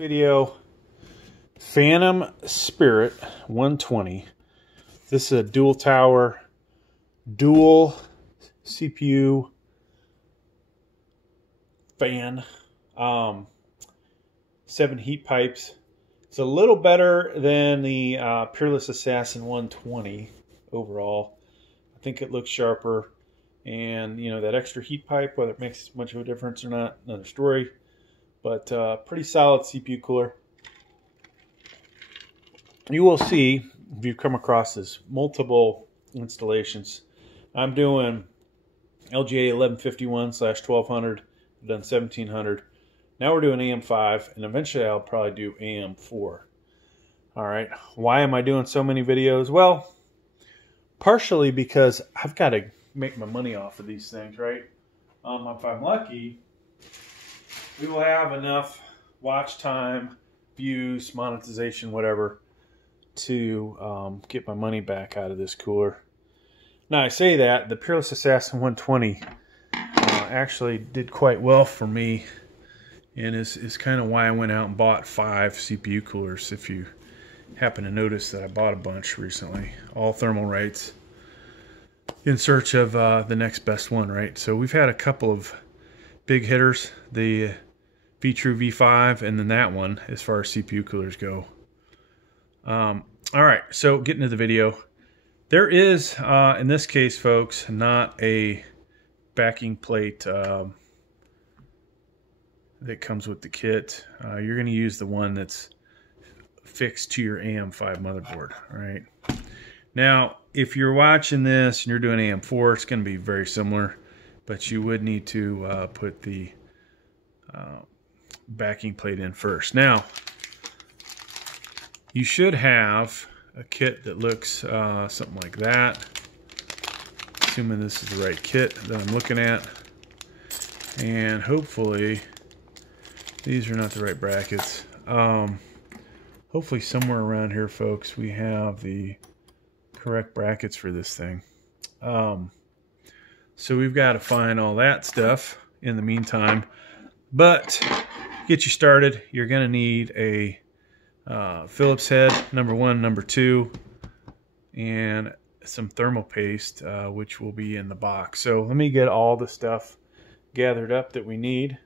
video, Phantom Spirit 120. This is a dual tower, dual CPU fan, 7 heat pipes. It's a little better than the Peerless Assassin 120 overall. I think it looks sharper, and you know, that extra heat pipe, whether it makes much of a difference or not, another story. But pretty solid CPU cooler. You will see, if you come across this, multiple installations. I'm doing LGA 1151/1200. I've done 1700. Now we're doing AM5, and eventually I'll probably do AM4. All right, why am I doing so many videos? Well, partially because I've got to make my money off of these things, right? If I'm lucky, we will have enough watch time, views, monetization, whatever, to get my money back out of this cooler. Now I say that, the Peerless Assassin 120 actually did quite well for me, and is kind of why I went out and bought 5 CPU coolers. If you happen to notice that I bought a bunch recently, all Thermalrights, in search of the next best one, right? So we've had a couple of big hitters, the V20 V5, and then that one, as far as CPU coolers go. All right, so getting to the video. There is, in this case, folks, not a backing plate that comes with the kit. You're going to use the one that's fixed to your AM5 motherboard, right? Now, if you're watching this and you're doing AM4, it's going to be very similar, but you would need to put the backing plate in first. Now, you should have a kit that looks something like that, assuming this is the right kit that I'm looking at. And hopefully these are not the right brackets. Hopefully somewhere around here, folks, we have the correct brackets for this thing. So we've got to find all that stuff in the meantime. But to get you started, you're going to need a Phillips head, number 1, number 2, and some thermal paste, which will be in the box. So let me get all the stuff gathered up that we need.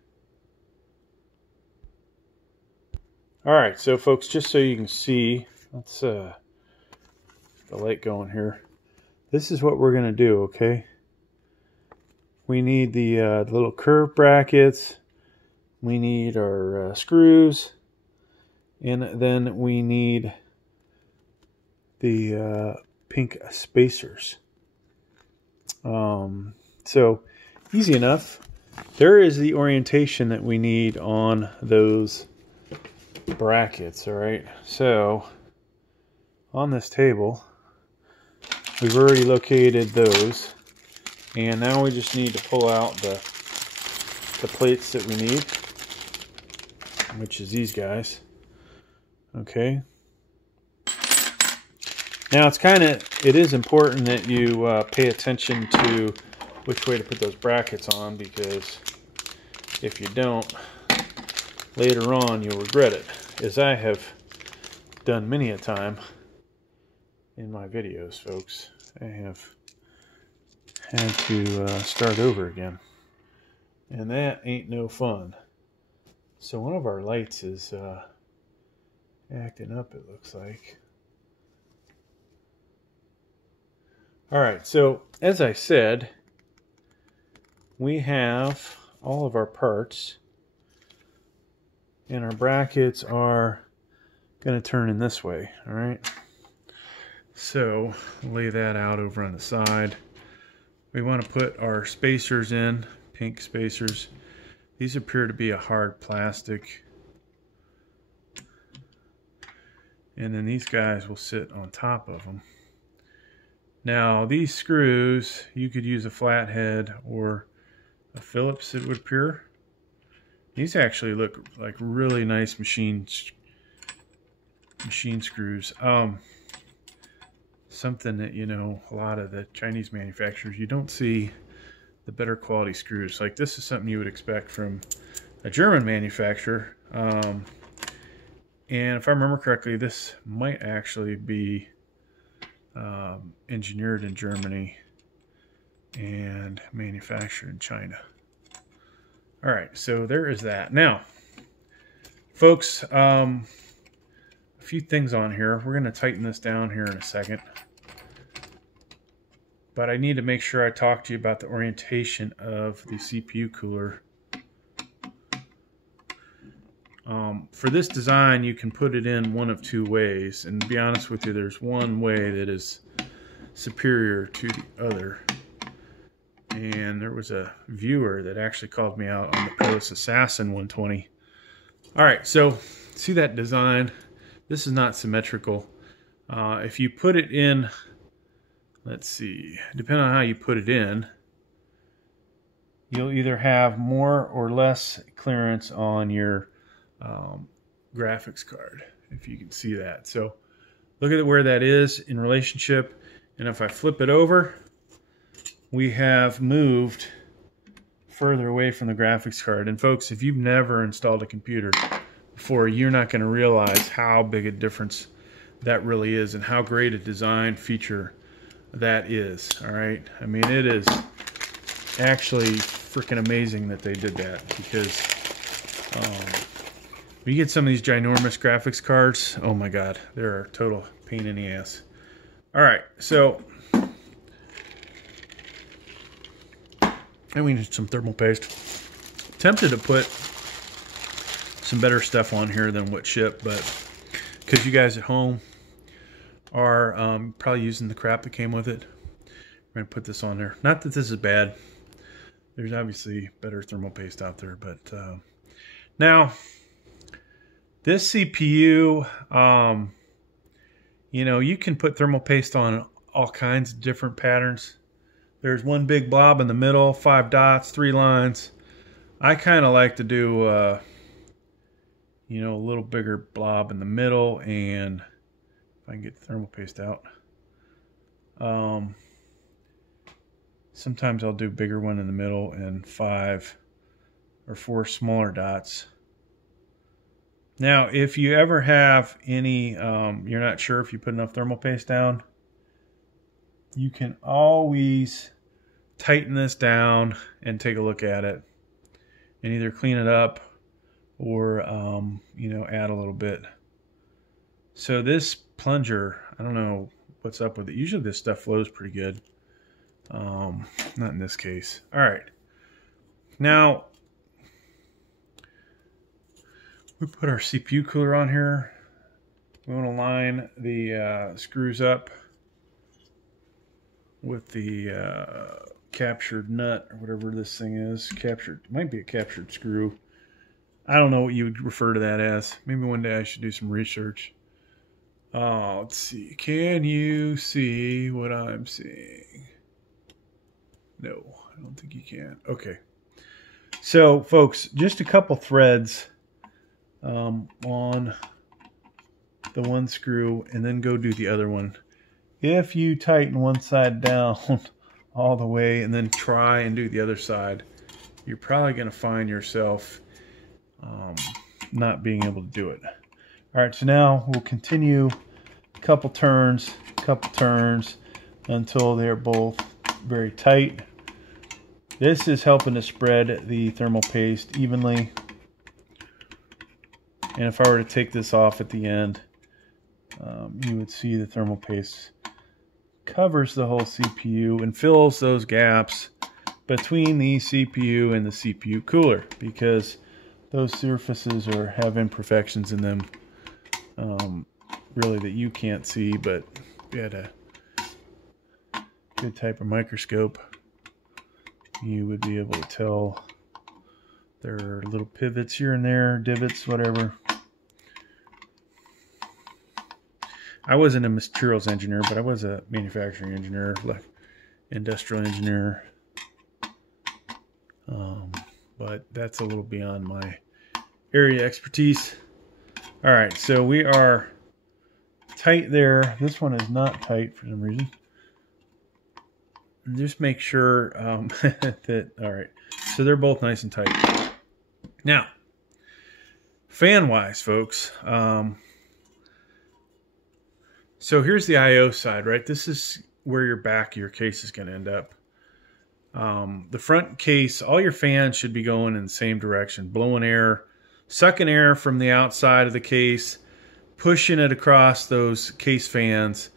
All right, so folks, just so you can see, let's get the light going here. This is what we're going to do, okay? We need the little curved brackets. We need our screws. And then we need the pink spacers. So, easy enough. There is the orientation that we need on those brackets, all right? So, on this table, we've already located those. And now we just need to pull out the plates that we need, which is these guys. Okay. Now it is important that you pay attention to which way to put those brackets on, because if you don't, later on you'll regret it, as I have done many a time in my videos, folks. I have had to start over again, and that ain't no fun. So one of our lights is acting up, it looks like. Alright, so as I said, we have all of our parts, and our brackets are going to turn in this way. Alright, so lay that out over on the side. We want to put our spacers in, pink spacers. These appear to be a hard plastic. And then these guys will sit on top of them. Now these screws, you could use a flathead or a Phillips, it would appear. These actually look like really nice machine screws. Something that, you know, a lot of the Chinese manufacturers, you don't see the better quality screws. Like, this is something you would expect from a German manufacturer. And if I remember correctly, this might actually be engineered in Germany and manufactured in China. All right, so there is that. Now, folks, a few things on here. We're going to tighten this down here in a second. But I need to make sure I talk to you about the orientation of the CPU cooler. For this design, you can put it in one of two ways. And to be honest with you, there's one way that is superior to the other. And there was a viewer that actually called me out on the Aorus Assassin 120. All right, so see that design? This is not symmetrical. If you put it in, let's see, depending on how you put it in, you'll either have more or less clearance on your graphics card, if you can see that. So look at where that is in relationship, and if I flip it over, we have moved further away from the graphics card. And folks, if you've never installed a computer before, you're not going to realize how big a difference that really is and how great a design feature that is. All right, I mean, it is actually freaking amazing that they did that, because when you get some of these ginormous graphics cards, oh my god, they're a total pain in the ass. All right, so and we need some thermal paste. Tempted to put some better stuff on here than what shipped, but because you guys at home are probably using the crap that came with it, we're going to put this on there. Not that this is bad. There's obviously better thermal paste out there, but now this CPU, you know, you can put thermal paste on all kinds of different patterns. There's one big blob in the middle, 5 dots, 3 lines. I kind of like to do, you know, a little bigger blob in the middle, and if I can get the thermal paste out. Sometimes I'll do a bigger one in the middle and 5 or 4 smaller dots. Now, if you ever have any, you're not sure if you put enough thermal paste down, you can always tighten this down and take a look at it and either clean it up or, you know, add a little bit. So this plunger, I don't know what's up with it. Usually this stuff flows pretty good. Not in this case. All right. Now, we put our CPU cooler on here. We want to line the screws up with the captured nut, or whatever this thing is. Captured, might be a captured screw. I don't know what you would refer to that as. Maybe one day I should do some research. Let's see. Can you see what I'm seeing? No, I don't think you can. Okay. So, folks, just a couple threads on the one screw, and then go do the other one. If you tighten one side down all the way and then try and do the other side, you're probably going to find yourself not being able to do it. All right, so now we'll continue a couple turns until they're both very tight. This is helping to spread the thermal paste evenly. And if I were to take this off at the end, you would see the thermal paste covers the whole CPU and fills those gaps between the CPU and the CPU cooler, because those surfaces have imperfections in them, really, that you can't see, but if you had a good type of microscope, you would be able to tell. There are little pivots here and there, divots, whatever. I wasn't a materials engineer, but I was a manufacturing engineer, like industrial engineer. But that's a little beyond my area expertise. All right, so we are tight there. This one is not tight for some reason. And just make sure that, all right, so they're both nice and tight. Now, fan wise, folks, so here's the I/O side, right? This is where your back of your case is going to end up. The front case, all your fans should be going in the same direction, blowing air, sucking air from the outside of the case, pushing it across those case fans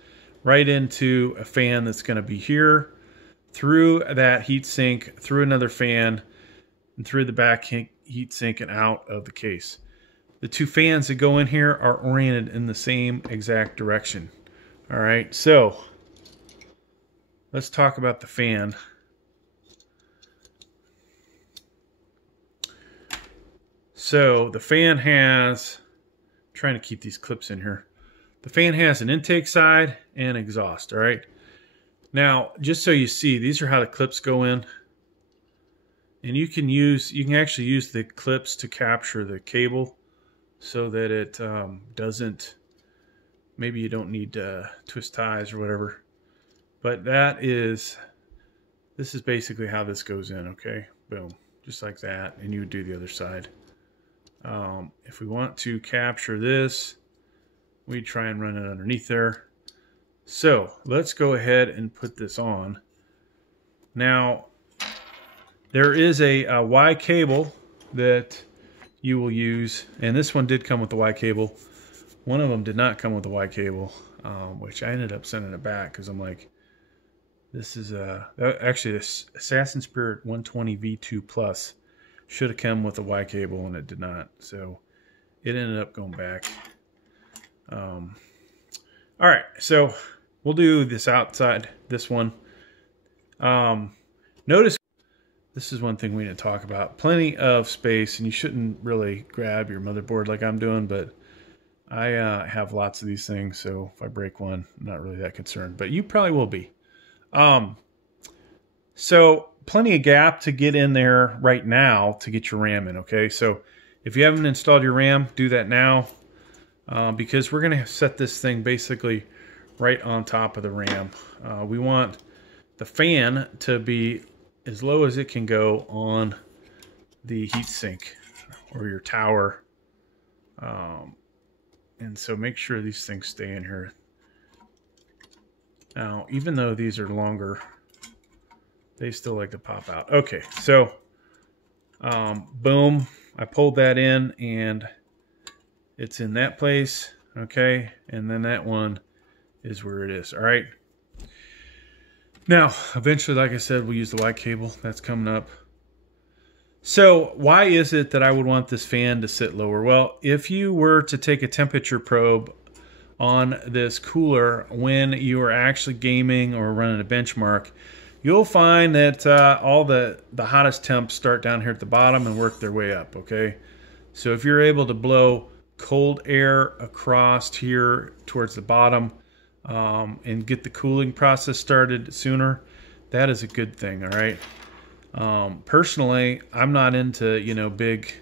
right into a fan that's going to be here, through that heat sink, through another fan, and through the back heat sink and out of the case. The two fans that go in here are oriented in the same exact direction. All right, so let's talk about the fan. So the fan has, I'm trying to keep these clips in here. The fan has an intake side and exhaust, all right? Now, just so you see, these are how the clips go in. And you can actually use the clips to capture the cable so that it doesn't, maybe you don't need twist ties or whatever. But this is basically how this goes in, okay? Boom, just like that. And you would do the other side. If we want to capture this, we try and run it underneath there. So let's go ahead and put this on. Now, there is a Y cable that you will use, and this one did come with the Y cable. One of them did not come with the Y cable, which I ended up sending it back because I'm like, this is actually this Assassin's Spirit 120 V2 Plus should have come with a Y cable, and it did not, so it ended up going back. All right, so we'll do this outside, this one. Notice this is one thing we didn't talk about. Plenty of space, and you shouldn't really grab your motherboard like I'm doing, but I have lots of these things, so if I break one, I'm not really that concerned, but you probably will be. So plenty of gap to get in there right now to get your RAM in, okay? So if you haven't installed your RAM, do that now, because we're going to set this thing basically right on top of the RAM. We want the fan to be as low as it can go on the heatsink or your tower. And so make sure these things stay in here. Now, even though these are longer, they still like to pop out. Okay, so boom, I pulled that in and it's in that place, okay? And then that one is where it is, all right? Now, eventually, like I said, we'll use the Y cable. That's coming up. So why is it that I would want this fan to sit lower? Well, if you were to take a temperature probe on this cooler when you are actually gaming or running a benchmark, you'll find that all the hottest temps start down here at the bottom and work their way up, okay? So if you're able to blow cold air across here towards the bottom and get the cooling process started sooner, that is a good thing, all right? Personally, I'm not into, you know, big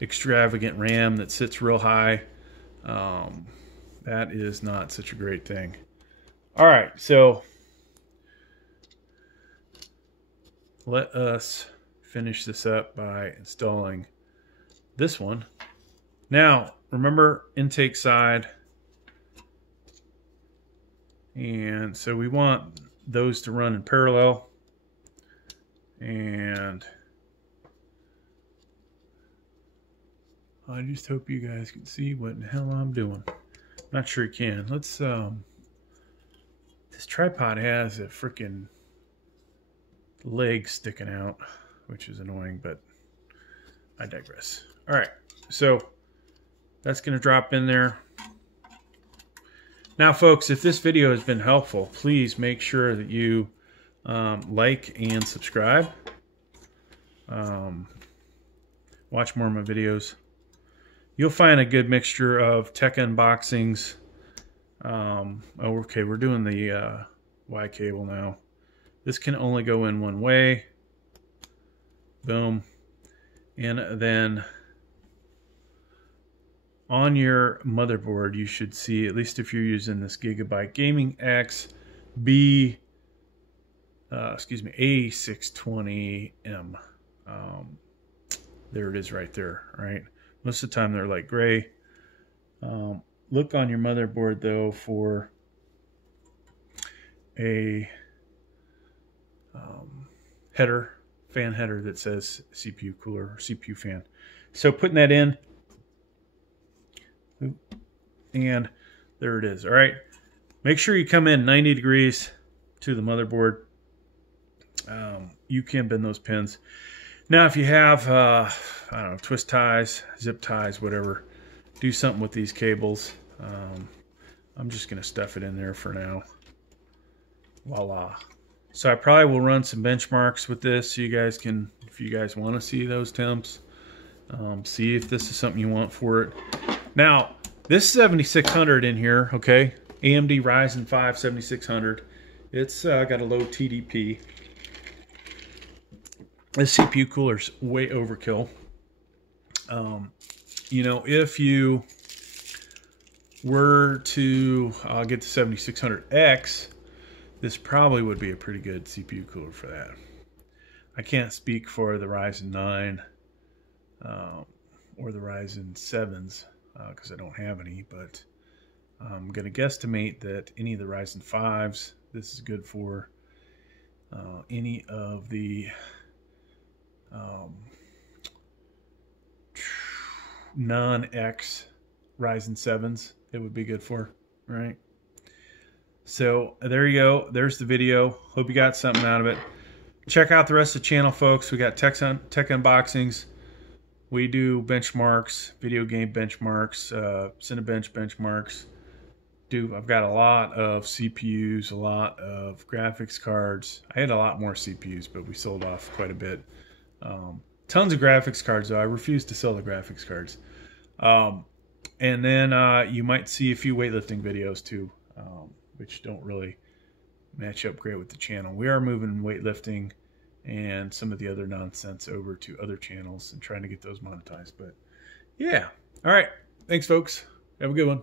extravagant RAM that sits real high. That is not such a great thing. All right, so let us finish this up by installing this one. Now, remember, intake side. And so we want those to run in parallel. And I just hope you guys can see what the hell I'm doing. Not sure you can. Let's, this tripod has a freaking leg sticking out, which is annoying, but I digress. All right, so that's going to drop in there. Now, folks, if this video has been helpful, please make sure that you like and subscribe. Watch more of my videos. You'll find a good mixture of tech unboxings. Oh, okay, we're doing the Y cable now. This can only go in one way. Boom. And then on your motherboard, you should see, at least if you're using this Gigabyte Gaming X A620m. There it is right there, right? Most of the time they're like gray. Look on your motherboard though for a fan header that says CPU cooler or CPU fan. So putting that in, and there it is. All right, make sure you come in 90 degrees to the motherboard. You can bend those pins. Now, if you have, I don't know, twist ties, zip ties, whatever, do something with these cables. I'm just going to stuff it in there for now. Voila. So I probably will run some benchmarks with this so you guys can, if you guys want to see those temps, see if this is something you want for it. Now, this 7600 in here, okay, AMD Ryzen 5 7600. It's got a low TDP. This CPU cooler's way overkill. You know, if you were to get the 7600X, this probably would be a pretty good CPU cooler for that. I can't speak for the Ryzen 9 or the Ryzen 7s because I don't have any, but I'm going to guesstimate that any of the Ryzen 5s, this is good for. Any of the non-X Ryzen 7s, it would be good for, right? So there you go. There's the video. Hope you got something out of it. Check out the rest of the channel, folks. We got tech unboxings. We do benchmarks, video game benchmarks, Cinebench benchmarks. I've got a lot of CPUs, a lot of graphics cards. I had a lot more CPUs, but we sold off quite a bit. Tons of graphics cards, though. I refuse to sell the graphics cards. And then you might see a few weightlifting videos, too, which don't really match up great with the channel. We are moving weightlifting and some of the other nonsense over to other channels and trying to get those monetized. But, yeah. All right. Thanks, folks. Have a good one.